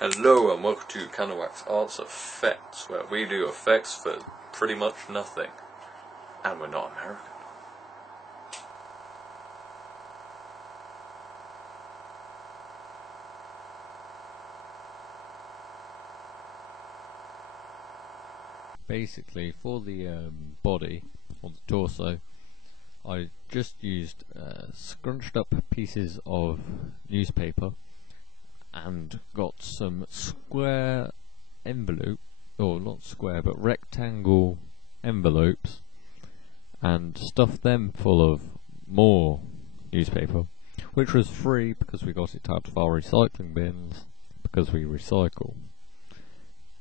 Hello and welcome to Candlewax Arts Effects, where we do effects for pretty much nothing. And we're not American. Basically, for the body, or the torso, I just used scrunched up pieces of newspaper and got some square envelope, or not square, but rectangle envelopes, and stuffed them full of more newspaper, which was free because we got it out of our recycling bins, because we recycle.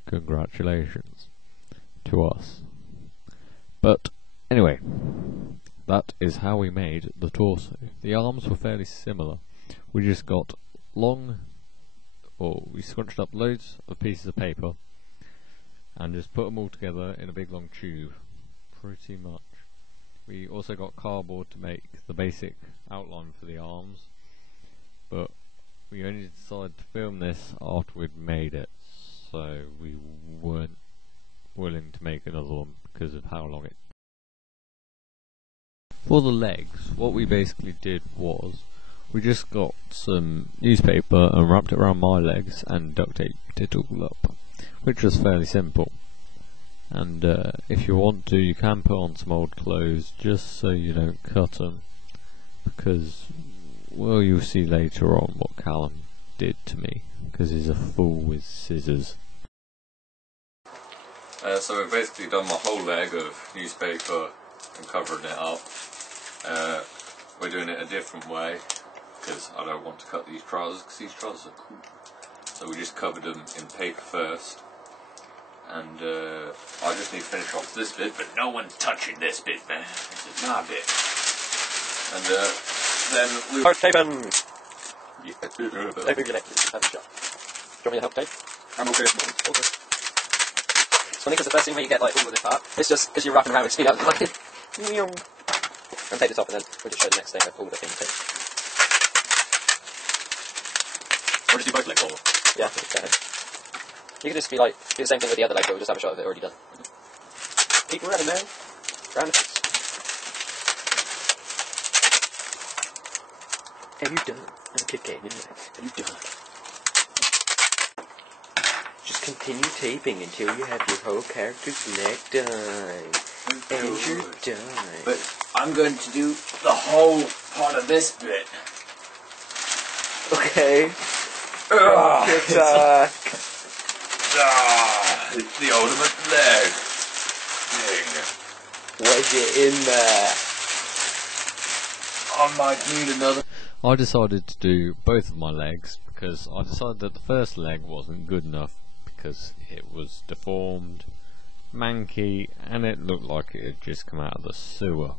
Congratulations to us. But anyway, that is how we made the torso. The arms were fairly similar. We just got we scrunched up loads of pieces of paper and just put them all together in a big long tube, pretty much. We also got cardboard to make the basic outline for the arms, but we only decided to film this after we'd made it, so we weren't willing to make another one because of how long it. For the legs, what we basically did was we just got some newspaper and wrapped it around my legs and duct taped it all up, which was fairly simple. And if you want to, you can put on some old clothes just so you don't cut them, because, well, you'll see later on what Callum did to me, because he's a fool with scissors. So we've basically done my whole leg of newspaper and covering it up. We're doing it a different way because I don't want to cut these trousers because these trousers are cool. So we just covered them in paper first, and I just need to finish off this bit, but no one's touching this bit, man. This is my bit. And then we... Hard tape and... Yeah. Don't move your leg, just have a shot. Do you want me to help tape? I'm okay. Okay. It's funny because the first thing when you get like all of this part, it's just because you're wrapping around with speed up like... and take this off and then we'll just show the next thing of all the things tape. Or just do both legs or? Yeah, you can just be like, do the same thing with the other leg, but we'll just have a shot of it already done. Keep running, man. Round the face. And you're done. That's a good game, isn't it? And you're done. Just continue taping until you have your whole character's leg done. And you're done. But I'm going to do the whole part of this bit. Okay. Ugh. It's The ultimate leg thing. Was it in there? I might need another. I decided to do both of my legs because I decided that the first leg wasn't good enough because it was deformed, manky, and it looked like it had just come out of the sewer.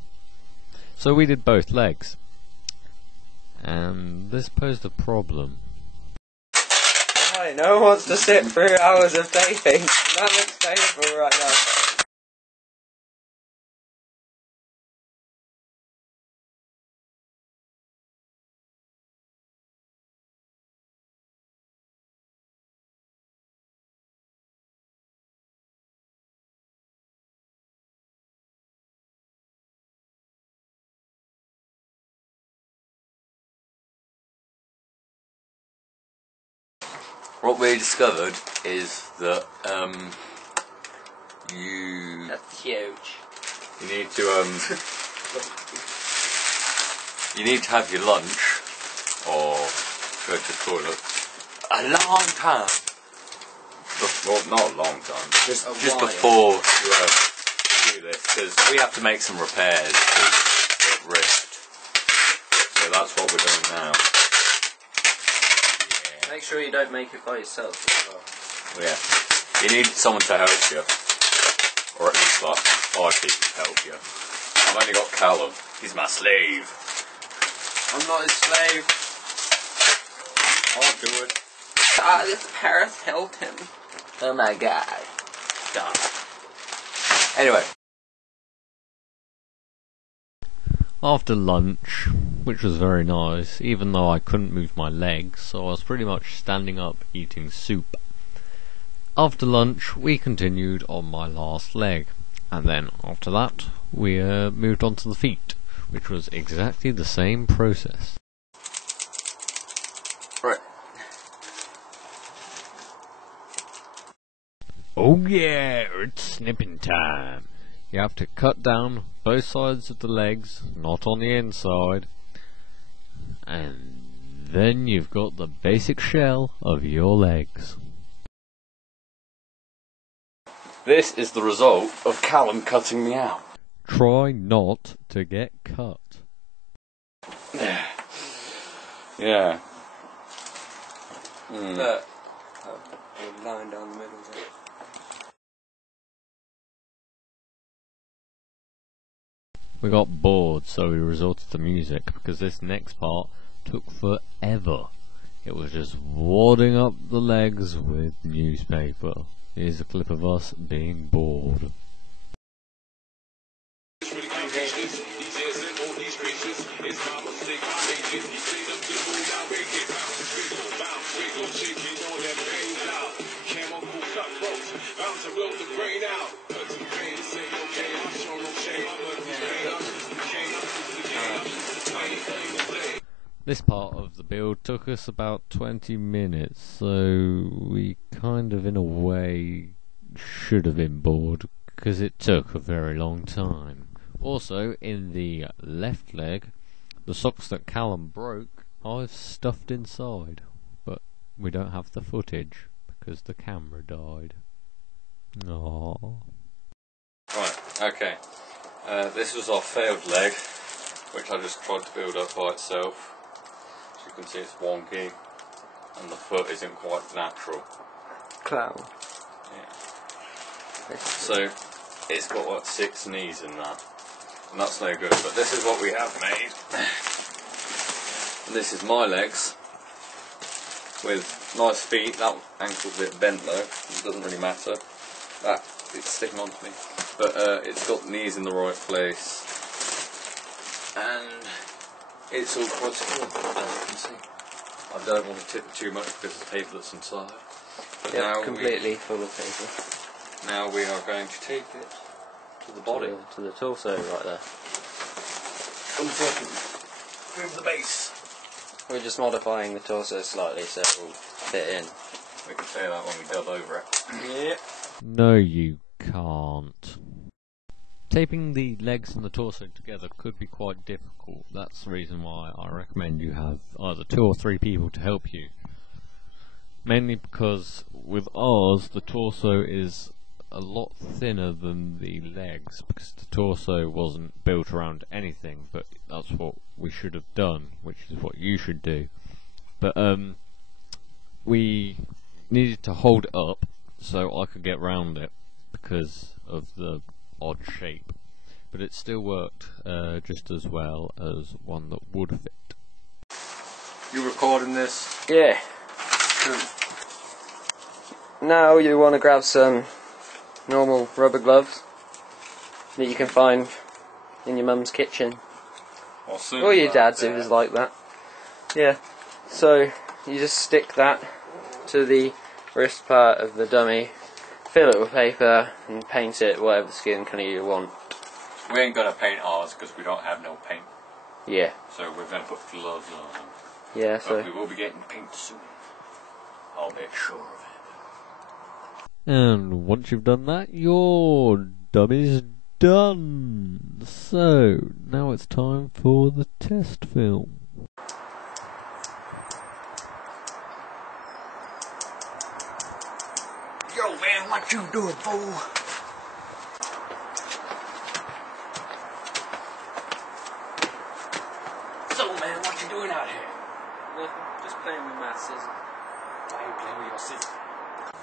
So we did both legs, and this posed a problem. Right, no one wants to sit through hours of taping. That looks painful right now. What we discovered is that you That's huge. need to you need to have your lunch or go to the toilet a long time. Well, not a long time, just before you do this, because we have to make some repairs because it ripped. So that's what we're doing now. Make sure you don't make it by yourself as well. Yeah, you need someone to help you, or at least like 5 people to help you. I've only got Callum. He's my slave. I'm not his slave. I'll do it. This Paris Hilton. Oh my god. Done. Anyway. After lunch, which was very nice, even though I couldn't move my legs, so I was pretty much standing up eating soup. After lunch, we continued on my last leg, and then after that, we moved on to the feet, which was exactly the same process. Right. Oh yeah, it's snipping time. You have to cut down both sides of the legs, not on the inside, and then you've got the basic shell of your legs. This is the result of Callum cutting me out. Try not to get cut. Yeah. Look. A line down the middle there. We got bored, so we resorted to music, because this next part took forever. It was just wadding up the legs with newspaper. Here's a clip of us being bored. This part of the build took us about 20 minutes, so we kind of in a way should have been bored, because it took a very long time. Also, in the left leg, the socks that Callum broke, I've stuffed inside, but we don't have the footage, because the camera died. Aww. Right, okay. This was our failed leg, which I just tried to build up by itself. As you can see, it's wonky, and the foot isn't quite natural. Clown. Yeah. So, it's got what, 6 knees in that, and that's no good. But this is what we have made. And this is my legs, with nice feet. That ankle's a bit bent though, it doesn't really matter. That, it's sticking onto me. But it's got knees in the right place, and it's all quite secure, as you can see. I don't want to tip it too much because of the paper that's inside. But now completely full of paper. Now we are going to take it to the body. To the torso right there. Move the base. We're just modifying the torso slightly so it will fit in. We can say that when we dub over it. Yep. No, you can't. Taping the legs and the torso together could be quite difficult. That's the reason why I recommend you have either 2 or 3 people to help you. Mainly because with ours, the torso is a lot thinner than the legs, because the torso wasn't built around anything, but that's what we should have done, which is what you should do. But we needed to hold it up so I could get round it because of the odd shape, but it still worked just as well as one that would fit. You recording this? Yeah. Now you want to grab some normal rubber gloves that you can find in your mum's kitchen. Or your dad's if it's like that. Yeah. So you just stick that to the wrist part of the dummy, fill it with paper and paint it whatever skin colour you want. We ain't gonna paint ours because we don't have no paint. Yeah. So we're gonna put gloves on. Yeah, But so we will be getting paint soon. I'll make sure of it. And once you've done that, your dummy's done. So, now it's time for the test film. Yo man, what you doing, fool? So man, what you doing out here? nothing, just playing with my scissors. Why you playing with your sister?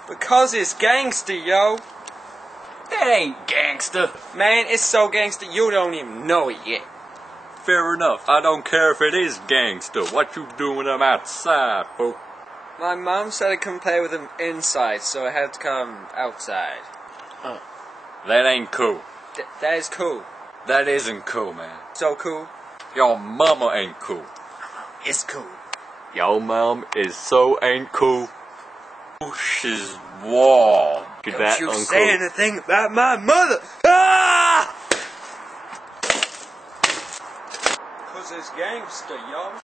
Because it's gangster, yo. That ain't gangster. Man, it's so gangster you don't even know it yet. Fair enough. I don't care if it is gangster. What you doing when I'm outside, fool? My mum said I couldn't play with him inside, so I had to come outside. That ain't cool. That is cool. That isn't cool, man. So cool. Your mama ain't cool. It's cool. Your mom is so ain't cool. She's warm. Don't you say anything about my mother! Ah! 'Cause it's gangster, y'all.